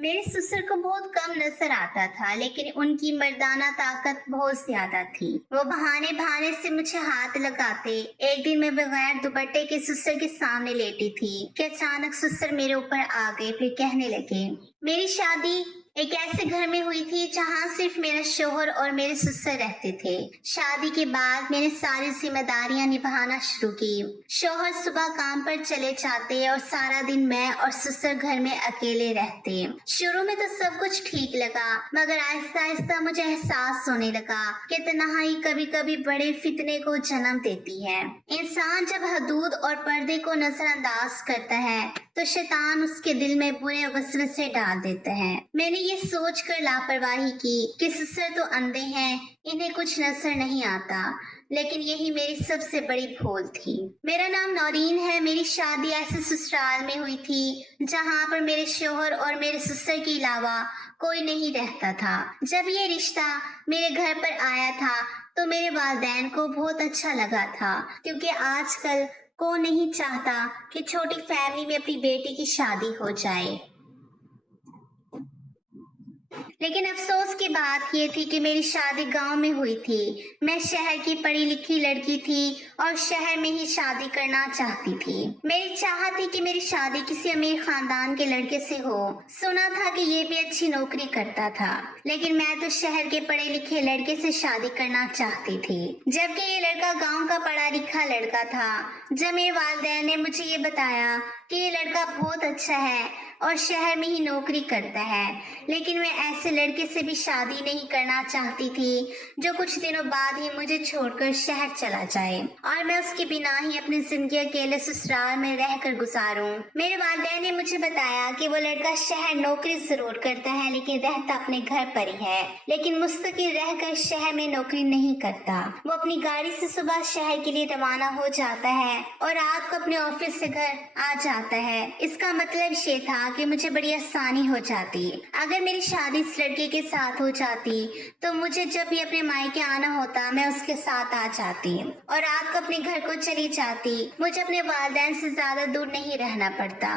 मेरे ससुर को बहुत कम नजर आता था, लेकिन उनकी मर्दाना ताकत बहुत ज्यादा थी। वो बहाने बहाने से मुझे हाथ लगाते। एक दिन मैं बगैर दुपट्टे के ससुर के सामने लेटी थी कि अचानक ससुर मेरे ऊपर आ गए। फिर कहने लगे, मेरी शादी एक ऐसे घर में हुई थी जहाँ सिर्फ मेरा शोहर और मेरे ससुर रहते थे। शादी के बाद मैंने सारी जिम्मेदारियां निभाना शुरू की। शोहर सुबह काम पर चले जाते और सारा दिन मैं और ससुर घर में अकेले रहते। शुरू में तो सब कुछ ठीक लगा, मगर आहिस्ता आहिस्ता मुझे एहसास होने लगा कि तन्हाई कभी कभी बड़े फितने को जन्म देती है। इंसान जब हदूद और पर्दे को नजरअंदाज करता है तो शैतान उसके दिल में बुरे वसवसे डाल देता है। मैंने ये सोचकर लापरवाही की कि ससुर तो अंधे हैं, इन्हें कुछ नजर नहीं आता, लेकिन यही मेरी सबसे बड़ी भूल थी। मेरा नाम नौरीन है। मेरी शादी ऐसे ससुराल में हुई थी जहाँ पर मेरे शोहर और मेरे ससुर के अलावा कोई नहीं रहता था। जब ये रिश्ता मेरे घर पर आया था तो मेरे वालिदैन को बहुत अच्छा लगा था, क्योंकि आजकल कौन नहीं चाहता कि छोटी फैमिली में अपनी बेटी की शादी हो जाए। लेकिन अफसोस की बात यह थी कि मेरी शादी गांव में हुई थी। मैं शहर की पढ़ी लिखी लड़की थी और शहर में ही शादी करना चाहती थी। मेरी चाह थी कि मेरी शादी किसी अमीर खानदान के लड़के से हो। सुना था कि ये भी अच्छी नौकरी करता था, लेकिन मैं तो शहर के पढ़े लिखे लड़के से शादी करना चाहती थी, जबकि ये लड़का गाँव का पढ़ा लिखा लड़का था। जब मेरे वालिदैन ने मुझे ये बताया कि ये लड़का बहुत अच्छा है और शहर में ही नौकरी करता है, लेकिन मैं ऐसे लड़के से भी शादी नहीं करना चाहती थी जो कुछ दिनों बाद ही मुझे छोड़कर शहर चला जाए और मैं उसके बिना ही अपनी जिंदगी अकेले ससुराल में रहकर गुजारूं। मेरे वालिदैन ने मुझे बताया कि वो लड़का शहर नौकरी जरूर करता है, लेकिन रहता अपने घर पर ही है, लेकिन मुस्तकिल रहकर शहर में नौकरी नहीं करता। वो अपनी गाड़ी से सुबह शहर के लिए रवाना हो जाता है और रात को अपने ऑफिस से घर आ जाता है। इसका मतलब ये था कि मुझे बड़ी आसानी हो जाती। अगर मेरी शादी इस लड़के के साथ हो जाती तो मुझे जब भी अपने मायके आना होता मैं उसके साथ आ जाती और रात को अपने घर को चली जाती। मुझे अपने वालिदैन से ज्यादा दूर नहीं रहना पड़ता।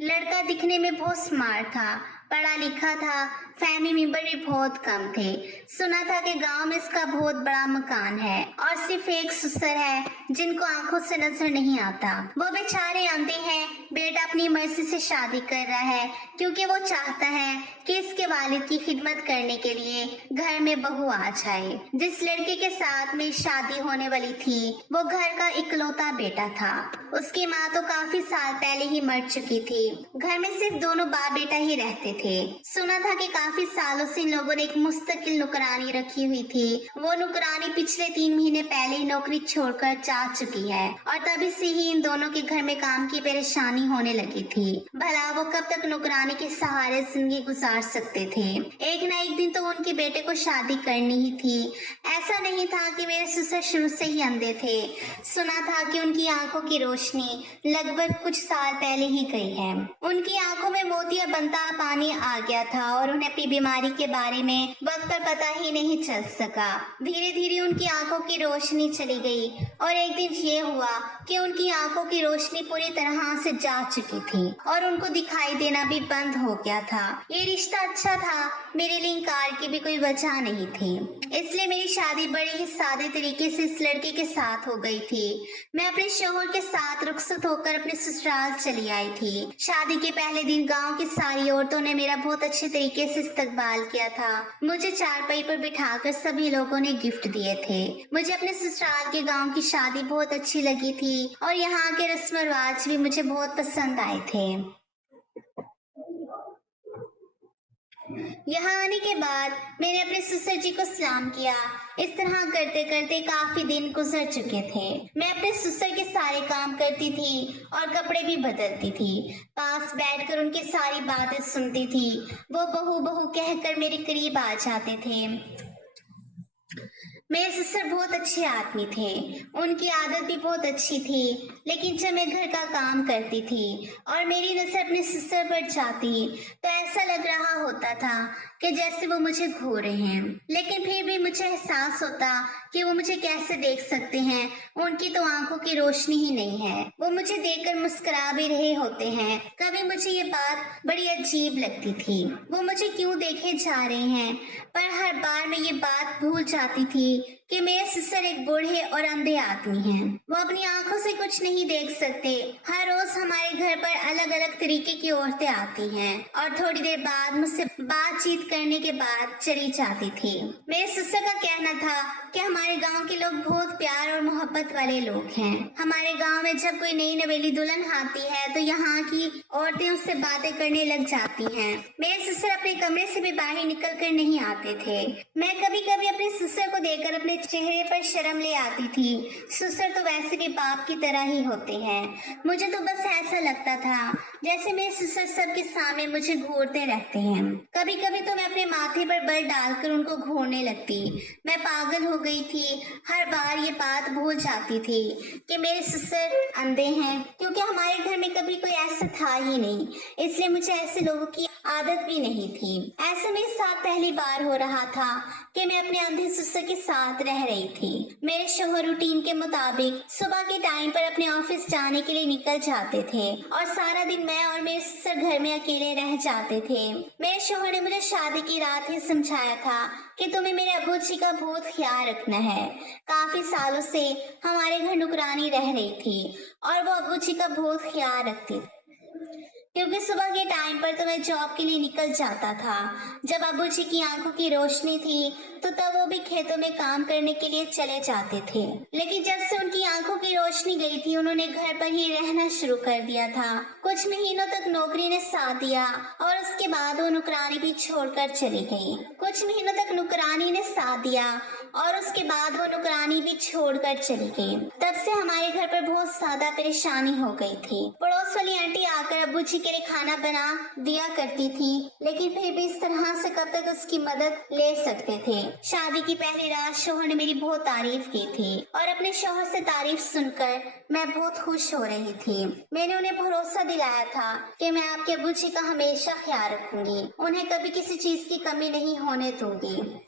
लड़का दिखने में बहुत स्मार्ट था, पढ़ा लिखा था, फैमिली मेंबर भी बहुत कम थे। सुना था कि गांव में इसका बहुत बड़ा मकान है और सिर्फ एक ससुर है जिनको आंखों से नजर नहीं आता। वो बेचारे अंधे हैं। बेटा अपनी मर्जी से शादी कर रहा है क्योंकि वो चाहता है कि इसके वालिद की खिदमत करने के लिए घर में बहू आ जाए। जिस लड़के के साथ मेरी शादी होने वाली थी वो घर का इकलौता बेटा था। उसकी माँ तो काफी साल पहले ही मर चुकी थी। घर में सिर्फ दोनों बाप बेटा ही रहते थे। सुना था कि काफी सालों से इन लोगों ने एक मुस्तकिल नौकरानी रखी हुई थी। वो नौकरानी पिछले 3 महीने पहले ही नौकरी छोड़कर जा चुकी है और तभी से ही इन दोनों के घर में काम की परेशानी होने लगी थी। भला वो कब तक नौकरानी के सहारे जिंदगी गुजार सकते थे। एक न एक दिन तो उनके बेटे को शादी करनी ही थी। ऐसा नहीं था कि मेरे ससुर शुरू से ही अंधे थे। सुना था कि उनकी आंखों की रोशनी लगभग कुछ साल पहले ही गई है। उनकी आंखों में मोतिया बनता पानी आ गया था और उन्हें अपनी बीमारी के बारे में वक्त पर पता ही नहीं चल सका। धीरे धीरे उनकी आंखों की रोशनी चली गई और एक दिन ये हुआ कि उनकी आंखों की रोशनी पूरी तरह से जा चुकी थी और उनको दिखाई देना भी बंद हो गया था। ये रिश्ता अच्छा था, मेरे लिए इनकार की भी कोई वजह नहीं थी, इसलिए मेरी शादी बड़े ही सादे तरीके से इस लड़के के साथ हो गई थी। मैं अपने शोहर के साथ रुखसत होकर अपने ससुराल चली आई थी। शादी के पहले दिन गांव की सारी औरतों ने मेरा बहुत अच्छे तरीके से इस्तकबाल किया था। मुझे चारपाई पर बिठाकर सभी लोगों ने गिफ्ट दिए थे। मुझे अपने ससुराल के गांव की शादी बहुत अच्छी लगी थी और यहाँ के रस्म रिवाज भी मुझे बहुत पसंद आए थे। यहाँ आने के बाद मैंने अपने ससुर जी को सलाम किया। इस तरह करते करते काफी दिन गुजर चुके थे। मैं अपने ससुर के सारे काम करती थी और कपड़े भी बदलती थी। पास बैठकर उनकी सारी बातें सुनती थी। वो बहू बहू कहकर मेरे करीब आ जाते थे। मेरे ससुर बहुत अच्छे आदमी थे। उनकी आदत भी बहुत अच्छी थी, लेकिन जब मैं घर का काम करती थी और मेरी नजर अपने ससुर पर जाती तो ऐसा लग रहा होता था कि जैसे वो मुझे घूर रहे हैं। लेकिन फिर भी मुझे एहसास होता कि वो मुझे कैसे देख सकते हैं, उनकी तो आंखों की रोशनी ही नहीं है। वो मुझे देखकर मुस्कुरा भी रहे होते हैं। कभी मुझे ये बात बड़ी अजीब लगती थी, वो मुझे क्यों देखे जा रहे हैं, पर हर बार मैं ये बात भूल जाती थी कि मेरे सिस्टर एक बूढ़े और अंधे आदमी हैं। वो अपनी आंखों से कुछ नहीं देख सकते। हर रोज हमारे घर पर अलग अलग तरीके की औरतें आती हैं और थोड़ी देर बाद मुझसे बातचीत करने के बाद चली जाती थी। मेरे सिस्टर का कहना था कि हमारे गांव के लोग बहुत प्यार और मोहब्बत वाले लोग हैं। हमारे गांव में जब कोई नई नवेली दुल्हन आती है तो यहाँ की औरतें उससे बातें करने लग जाती हैं। मेरे सिस्टर अपने कमरे से भी बाहर निकल कर नहीं आते थे। मैं कभी कभी अपने सिस्टर को देखकर अपने चेहरे पर शर्म ले आती थी। सिस्टर तो वैसे भी बाप की तरह ही होते हैं। मुझे तो बस ऐसा लगता था जैसे मेरे सिस्टर सबके सामने मुझे घूरते रहते हैं। कभी कभी तो मैं अपने माथे पर बल डालकर उनको घूरने लगती। मैं पागल हो गई थी। हर बार ये बात भूल जाती थी कि मेरे सिस्टर अंधे हैं, क्योंकि हमारे घर में कभी कोई ऐसा था ही नहीं, इसलिए मुझे ऐसे लोगों की आदत भी नहीं थी। ऐसा मेरे साथ पहली बार हो रहा था कि मैं अपने अंधे सिस्टर के साथ रह रही थी। मेरे शौहर रूटीन के मुताबिक सुबह के टाइम पर अपने ऑफिस जाने के लिए निकल जाते थे और सारा दिन मैं और मेरे सिस्टर घर में अकेले रह जाते थे। मेरे शौहर ने मुझे शादी की रात ही समझाया था कि तुम्हें मेरे अब्बू जी का बहुत ख्याल रखना है। काफी सालों से हमारे घर नुकरानी रह रही थी और वो अब्बू जी का बहुत ख्याल रखती थी, क्योंकि सुबह के टाइम पर तो मैं जॉब के लिए निकल जाता था। जब अब्बू जी की आंखों की रोशनी थी तो तब वो भी खेतों में काम करने के लिए चले जाते थे, लेकिन जब से उनकी आंखों की रोशनी गई थी उन्होंने घर पर ही रहना शुरू कर दिया था। कुछ महीनों तक नौकरी ने साथ दिया और उसके बाद वो नुकरानी भी छोड़कर चली गई। कुछ महीनों तक नुकरानी ने साथ दिया और उसके बाद वो नुकरानी भी छोड़कर चली गई। तब से हमारे घर पर बहुत ज्यादा परेशानी हो गई थी। पड़ोस वाली आंटी आकर अब्बू जी के लिए खाना बना दिया करती थी, लेकिन फिर भी इस तरह से कब तक उसकी मदद ले सकते थे। शादी की पहली रात शौहर ने मेरी बहुत तारीफ की थी और अपने शौहर से तारीफ सुनकर मैं बहुत खुश हो रही थी। मैंने उन्हें भरोसा दिलाया था कि मैं आपके अब्बू जी का हमेशा ख्याल रखूंगी, उन्हें कभी किसी चीज की कमी नहीं होने दूंगी।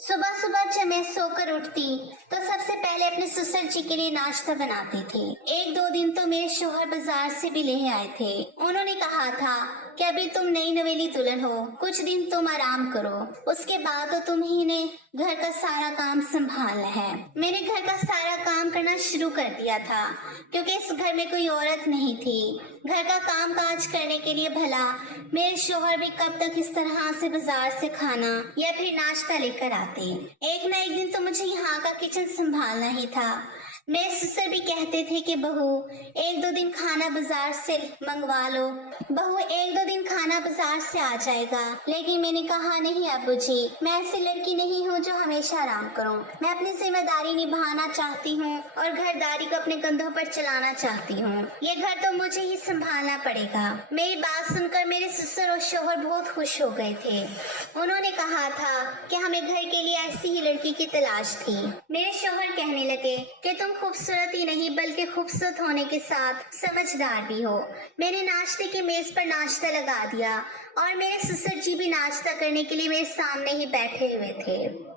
सुबह सुबह जब मैं सोकर उठती तो सबसे पहले अपने ससुर जी के लिए नाश्ता बनाती थी। एक दो दिन तो मेरे शौहर बाजार से भी ले आए थे। उन्होंने कहा था कि अभी तुम नई नवेली दुल्हन हो, कुछ दिन तुम आराम करो, उसके बाद तो तुम्ही ने घर का सारा काम संभालना है। मैंने घर का सारा काम करना शुरू कर दिया था, क्योंकि इस घर में कोई औरत नहीं थी घर का काम काज करने के लिए। भला मेरे शौहर भी कब तक इस तरह से बाजार से खाना या फिर नाश्ता लेकर आते। एक ना एक दिन तो मुझे यहाँ का किचन संभालना ही था। मेरे ससुर भी कहते थे कि बहू एक दो दिन खाना बाजार से मंगवा लो, बहू एक दो दिन खाना बाजार से आ जाएगा। लेकिन मैंने कहा नहीं अब्बू जी, मैं ऐसी लड़की नहीं हूँ जो हमेशा आराम करूँ। मैं अपनी जिम्मेदारी निभाना चाहती हूँ और घरदारी को अपने कंधों पर चलाना चाहती हूँ। ये घर तो मुझे ही संभालना पड़ेगा। मेरी बात सुनकर मेरे ससुर और शौहर बहुत खुश हो गए थे। उन्होंने कहा था कि हमें घर के लिए ऐसी ही लड़की की तलाश थी। मेरे शौहर कहने लगे कि तुम खूबसूरत ही नहीं बल्कि खूबसूरत होने के साथ समझदार भी हो। मैंने नाश्ते की मेज पर नाश्ता लगा दिया और मेरे ससुर जी भी नाश्ता करने के लिए मेरे सामने ही बैठे हुए थे।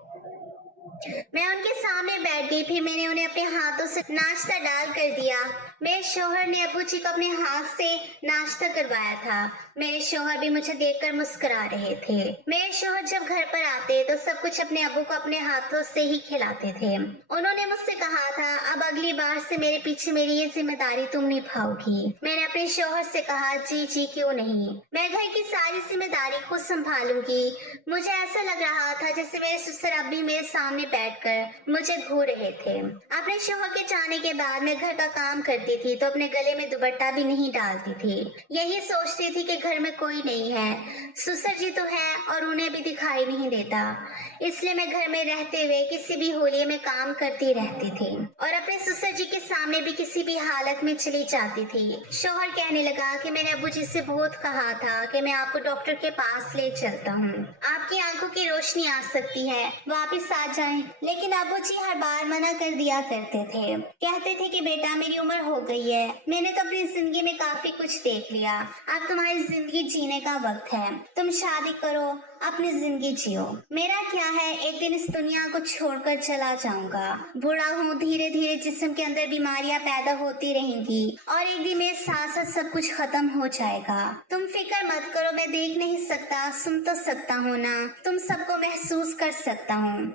मैं उनके सामने बैठ गई, फिर मैंने उन्हें अपने हाथों से नाश्ता डाल कर दिया। मेरे शौहर ने अब्बू जी को अपने हाथ से नाश्ता करवाया था। मेरे शौहर भी मुझे देखकर मुस्कुरा रहे थे। मेरे शौहर जब घर पर आते तो सब कुछ अपने अब्बू को अपने हाथों से ही खिलाते थे। उन्होंने मुझसे कहा था अब अगली बार से मेरे पीछे मेरी ये जिम्मेदारी तुम निभाओगी। मैंने अपने शौहर से कहा जी जी क्यों नहीं, मैं घर की सारी जिम्मेदारी खुद संभालूंगी। मुझे ऐसा लग रहा था जैसे मेरे ससुर अब भी मेरे सामने बैठकर मुझे घूर रहे थे। अपने शौहर के जाने के बाद मैं घर का काम करती थी तो अपने गले में दुपट्टा भी नहीं डालती थी। यही सोचती थी कि घर में कोई नहीं है, ससुर जी तो है और उन्हें भी दिखाई नहीं देता, इसलिए मैं घर में रहते हुए किसी भी होली में काम करती रहती थी और अपने ससुर जी के सामने भी किसी भी हालत में चली जाती थी। शौहर कहने लगा कि मैंने अब्बू जी से बहुत कहा था कि मैं आपको डॉक्टर के पास ले चलता हूँ, आपकी आंखों की रोशनी आ सकती है, वापिस आ जाएं। लेकिन अब्बू जी हर बार मना कर दिया करते थे। कहते थे कि बेटा मेरी उम्र हो गई है। मैंने तो अपनी जिंदगी में काफी कुछ देख लिया। अब तुम्हारी जिंदगी जीने का वक्त है। तुम शादी करो, अपनी जिंदगी जियो। मेरा क्या है, एक दिन इस दुनिया को छोड़कर चला जाऊंगा। बूढ़ा हूँ, धीरे धीरे जिस्म के अंदर बीमारियां पैदा होती रहेंगी और एक दिन मेरे साथ साथ सब कुछ खत्म हो जाएगा। तुम फिक्र मत करो, मैं देख नहीं सकता, सुन तो सकता हूँ ना। तुम सबको महसूस कर सकता हूँ।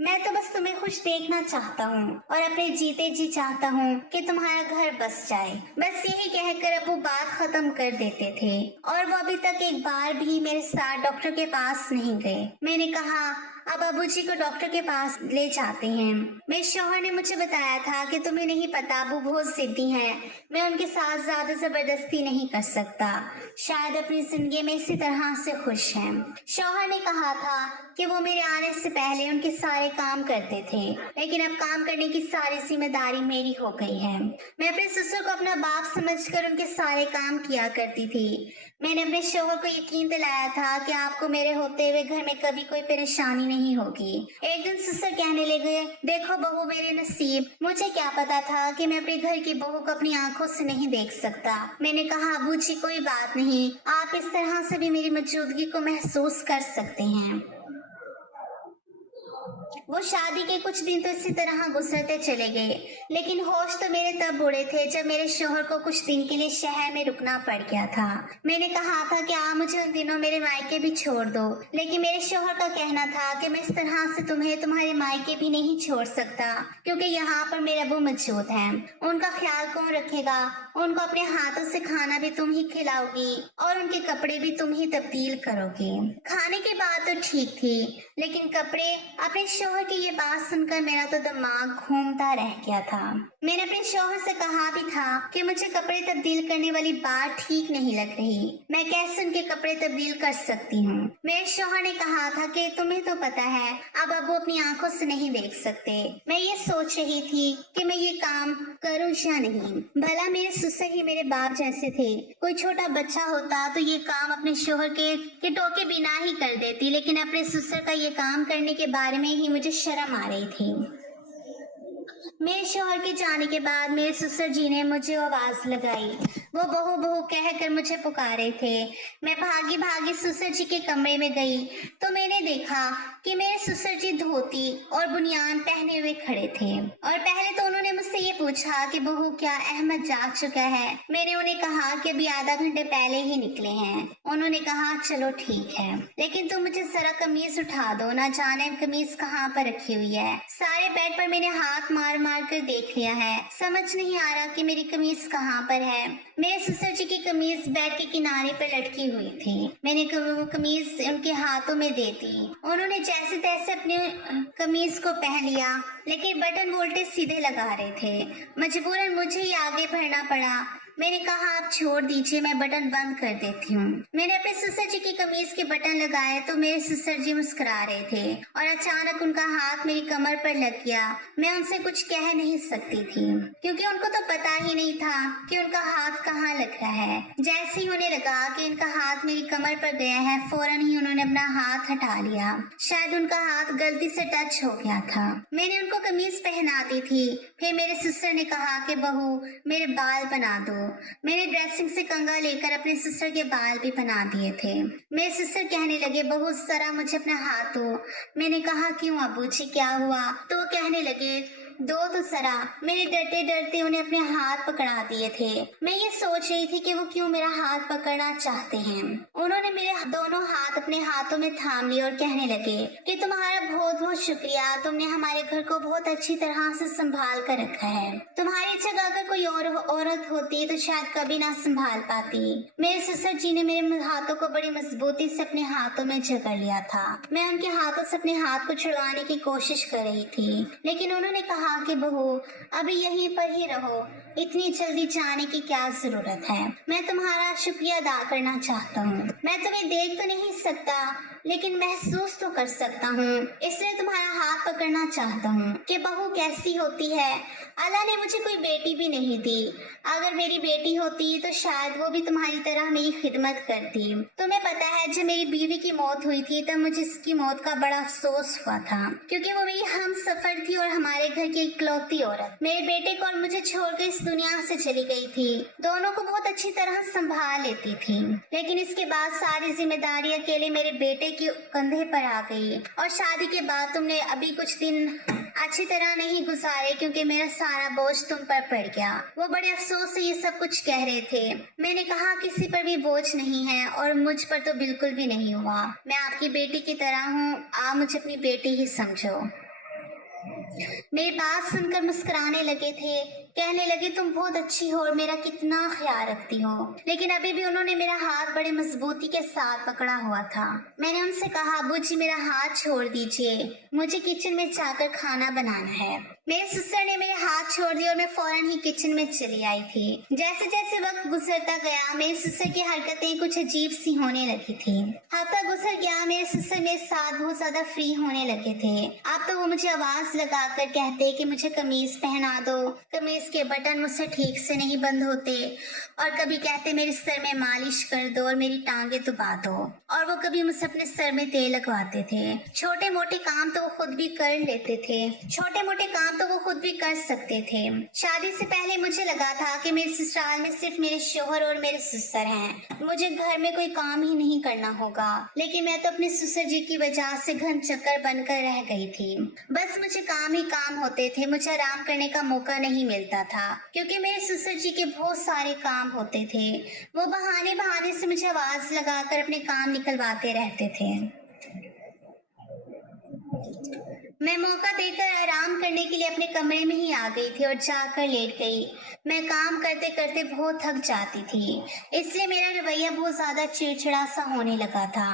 मैं तो बस तुम्हें खुश देखना चाहता हूँ और अपने जीते जी चाहता हूँ कि तुम्हारा घर बस जाए। बस यही कहकर अब वो बात खत्म कर देते थे और वो अभी तक एक बार भी मेरे साथ डॉक्टर के पास नहीं गए। मैंने कहा अब अबू जी को डॉक्टर के पास ले जाते हैं। मेरे शौहर ने मुझे बताया था कि तुम्हें नहीं पता, अबू बहुत जिद्दी हैं। मैं उनके साथ ज्यादा जबरदस्ती नहीं कर सकता। शायद अपनी जिंदगी में इसी तरह से खुश हैं। शौहर ने कहा था कि वो मेरे आने से पहले उनके सारे काम करते थे, लेकिन अब काम करने की सारी जिम्मेदारी मेरी हो गई है। मैं अपने ससुर को अपना बाप समझकर उनके सारे काम किया करती थी। मैंने अपने शौहर को यकीन दिलाया था कि आपको मेरे होते हुए घर में कभी कोई परेशानी नहीं होगी। एक दिन ससुर कहने लगे, देखो बहू मेरे नसीब, मुझे क्या पता था कि मैं अपने घर की बहू को अपनी आंखों से नहीं देख सकता। मैंने कहा अबू जी कोई बात नहीं, आप इस तरह से भी मेरी मौजूदगी को महसूस कर सकते हैं। वो शादी के कुछ दिन तो इसी तरह गुजरते चले गए, लेकिन होश तो मेरे तब उड़े थे जब मेरे शौहर को कुछ दिन के लिए शहर में रुकना पड़ गया था। मैंने कहा था कि आप मुझे उन दिनों मेरे मायके भी छोड़ दो, लेकिन मेरे शौहर का कहना था कि मैं इस तरह से तुम्हें तुम्हारे मायके भी नहीं छोड़ सकता, क्योंकि यहाँ पर मेरे अबू मौजूद हैं। उनका ख्याल कौन रखेगा? उनको अपने हाथों से खाना भी तुम ही खिलाओगी और उनके कपड़े भी तुम ही तब्दील करोगी। खाने की बात तो ठीक थी, लेकिन कपड़े? अपने शौहर की ये बात सुनकर मेरा तो दिमाग घूमता रह गया था। मैंने अपने शौहर से कहा भी था कि मुझे कपड़े तब्दील करने वाली बात ठीक नहीं लग रही। मैं कैसे उनके कपड़े तब्दील कर सकती हूँ? मेरे शौहर ने कहा था कि तुम्हें तो पता है अब अबू अपनी आंखों से नहीं देख सकते। मैं ये सोच रही थी कि मैं ये काम करूँ या नहीं। भला मेरे ससुर ही मेरे बाप जैसे थे। कोई छोटा बच्चा होता तो ये काम अपने शौहर के टोके बिना ही कर देती, लेकिन अपने ससुर का ये काम करने के बारे में ही मुझे शर्म आ रही थी। मेरे शौहर के जाने के बाद मेरे ससुर जी ने मुझे आवाज लगाई। वो बहू बहू कहकर मुझे पुकारे थे। मैं भागी भागी ससुर जी के कमरे में गई तो मैंने देखा कि मेरे ससुर जी धोती और बुनियान पहने हुए खड़े थे और पहले तो उन्होंने मुझसे ये पूछा कि बहू क्या अहमद जाग चुका है। मैंने उन्हें कहा कि अभी आधा घंटे पहले ही निकले हैं। उन्होंने कहा चलो ठीक है, लेकिन तुम मुझे जरा कमीज उठा दो, ना जाने कमीज कहाँ पर रखी हुई है। सारे बेड पर मैंने हाथ मार मार कर देख लिया है, समझ नहीं आ रहा कि मेरी कमीज कहाँ पर है। मेरे ससुर जी की कमीज बेड के किनारे पर लटकी हुई थी। मैंने वो कमीज उनके हाथों में दे दी। उन्होंने जैसे तैसे अपने कमीज को पहन लिया, लेकिन बटन वोल्टेज सीधे लगा रहे थे। मजबूरन मुझे ही आगे बढ़ना पड़ा। मैंने कहा आप छोड़ दीजिए, मैं बटन बंद कर देती हूँ। मैंने अपने ससुर जी की कमीज के बटन लगाए तो मेरे ससुर जी मुस्कुरा रहे थे और अचानक उनका हाथ मेरी कमर पर लग गया। मैं उनसे कुछ कह नहीं सकती थी, क्योंकि उनको तो पता ही नहीं था कि उनका हाथ कहाँ लग रहा है। जैसे ही उन्हें लगा कि इनका हाथ मेरी कमर पर गया है, फौरन ही उन्होंने अपना हाथ हटा लिया। शायद उनका हाथ गलती से टच हो गया था। मैंने उनको कमीज पहना दी थी। फिर मेरे ससुर ने कहा कि बहू मेरे बाल बना दो। मैंने ड्रेसिंग से कंघा लेकर अपने ससुर के बाल भी बना दिए थे। मेरे ससुर कहने लगे बहू जरा मुझे अपना हाथ दो। मैंने कहा क्यों अबू जी क्या हुआ? तो वो कहने लगे दो तो सरा। मैंने डरते डरते उन्हें अपने हाथ पकड़ा दिए थे। मैं ये सोच रही थी कि वो क्यों मेरा हाथ पकड़ना चाहते हैं। उन्होंने मेरे दोनों हाथ अपने हाथों में थाम लिए और कहने लगे कि तुम्हारा बहुत बहुत शुक्रिया, तुमने हमारे घर को बहुत अच्छी तरह से संभाल कर रखा है। तुम्हारी जगह अगर कोई और औरत होती तो शायद कभी ना संभाल पाती। मेरे ससुर जी ने मेरे हाथों को बड़ी मजबूती से अपने हाथों में जकड़ लिया था। मैं उनके हाथों से अपने हाथ को छुड़वाने की कोशिश कर रही थी, लेकिन उन्होंने कहा कि बहू अभी यहीं पर ही रहो, इतनी जल्दी जाने की क्या जरूरत है। मैं तुम्हारा शुक्रिया अदा करना चाहता हूँ। मैं तुम्हें देख तो नहीं सकता, लेकिन महसूस तो कर सकता हूँ, इसलिए तुम्हारा हाथ पकड़ना चाहता हूँ कि बहू कैसी होती है। अल्लाह ने मुझे कोई बेटी भी नहीं दी। अगर मेरी बेटी होती तो शायद वो भी तुम्हारी तरह मेरी खिदमत करती। तुम्हें पता है, जब मेरी बीवी की मौत हुई थी तब मुझे इसकी मौत का बड़ा अफसोस हुआ था, क्योंकि वो मेरी हम सफर थी और हमारे घर की इकलौती औरत। मेरे बेटे को और मुझे छोड़कर इस दुनिया से चली गई थी। दोनों को बहुत अच्छी तरह संभाल लेती थी, लेकिन इसके बाद सारी जिम्मेदारी अकेले मेरे बेटे के कंधे पर आ गई। और शादी के बाद तुमने अभी कुछ दिन अच्छी तरह नहीं गुजारे, क्योंकि मेरा सारा बोझ तुम पर पड़ गया। वो बड़े अफसोस से ये सब कुछ कह रहे थे। मैंने कहा किसी पर भी बोझ नहीं है और मुझ पर तो बिल्कुल भी नहीं हुआ। मैं आपकी बेटी की तरह हूँ, आप मुझे अपनी बेटी ही समझो। मेरी बात सुनकर मुस्कुराने लगे थे, कहने लगे तुम बहुत अच्छी हो और मेरा कितना ख्याल रखती हो। लेकिन अभी भी उन्होंने मेरा हाथ बड़े मजबूती के साथ पकड़ा हुआ था। मैंने उनसे कहा, अब्बू जी मेरा हाथ छोड़ दीजिए, मुझे किचन में जाकर खाना बनाना है। मेरे ससुर ने मेरे हाथ छोड़ दिए और मैं फौरन ही किचन में चली आई थी। जैसे जैसे वक्त गुजरता गया मेरे ससुर की हरकतें कुछ अजीब सी होने लगी थी। हफ्ता गुजर गया, मेरे ससुर मेरे साथ बहुत ज्यादा फ्री होने लगे थे। अब तो वो मुझे आवाज लगाकर कहते कि मुझे कमीज पहना दो, कमीज के बटन मुझसे ठीक से नहीं बंद होते, और कभी कहते मेरे सर में मालिश कर दो और मेरी टांगे दबा दो, और वो कभी मुझसे अपने सर में तेल लगवाते थे। छोटे मोटे काम तो वो खुद भी कर लेते थे, छोटे मोटे काम तो वो खुद भी कर सकते थे। शादी से पहले मुझे लगा था कि मेरे ससुराल में सिर्फ मेरे शोहर और मेरे ससुर हैं, मुझे घर में कोई काम ही नहीं करना होगा। लेकिन मैं तो अपने ससुर जी की वजह से घन चक्कर बनकर रह गई थी। बस मुझे काम ही काम होते थे, मुझे आराम करने का मौका नहीं मिलता था, क्योंकि मेरे ससुर जी के बहुत सारे काम होते थे। वो बहाने बहाने से मुझे आवाज लगाकर अपने काम निकलवाते रहते थे। मैं मौका देकर आराम करने के लिए अपने कमरे में ही आ गई थी और जाकर लेट गई। मैं काम करते करते बहुत थक जाती थी, इसलिए मेरा रवैया बहुत ज्यादा चिड़चिड़ा सा होने लगा था।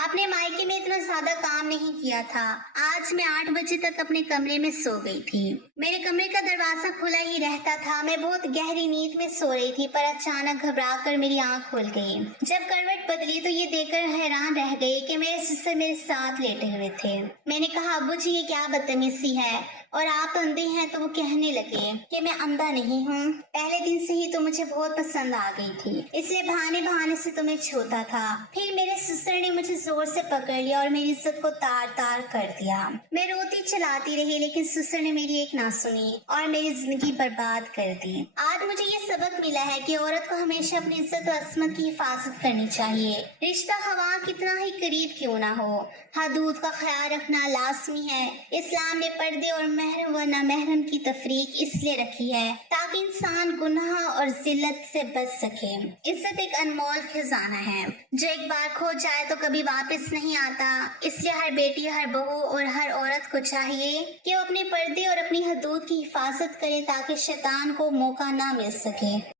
अपने मायके में इतना ज्यादा काम नहीं किया था। आज मैं 8 बजे तक अपने कमरे में सो गई थी। मेरे कमरे का दरवाजा खुला ही रहता था। मैं बहुत गहरी नींद में सो रही थी, पर अचानक घबरा कर मेरी आंख खुल गई। जब करवट बदली तो ये देखकर हैरान रह गई कि मेरे ससुर मेरे साथ लेटे हुए थे। मैंने कहा, अब्बू जी ये क्या बदतमीजी है, और आप अंधे हैं? तो वो कहने लगे कि मैं अंधा नहीं हूँ, पहले दिन से ही तो मुझे बहुत पसंद आ गई थी, इसलिए बहाने बहाने से तुम्हें छूता था। फिर मेरे ससुर ने मुझे जोर से पकड़ लिया और मेरी इज्जत को तार तार कर दिया। मैं रोती चलाती रही, लेकिन ससुर ने मेरी एक ना सुनी और मेरी जिंदगी बर्बाद कर दी। आज मुझे ये सबक मिला है कि औरत को हमेशा अपनी इज्जत और असमत की हिफाजत करनी चाहिए। रिश्ता हवा कितना ही करीब क्यों ना हो, हदूद का ख्याल रखना लाजमी है। इस्लाम ने पर्दे और महरम व नामहरम की तफरीक इसलिए रखी है ताकि इंसान गुनाह और जिल्लत से बच सके। इज्जत एक अनमोल खजाना है जो एक बार खो जाए तो कभी वापस नहीं आता। इसलिए हर बेटी, हर बहू और हर औरत को चाहिए कि वो अपने पर्दे और अपनी हदूद की हिफाजत करे ताकि शैतान को मौका ना मिल सके।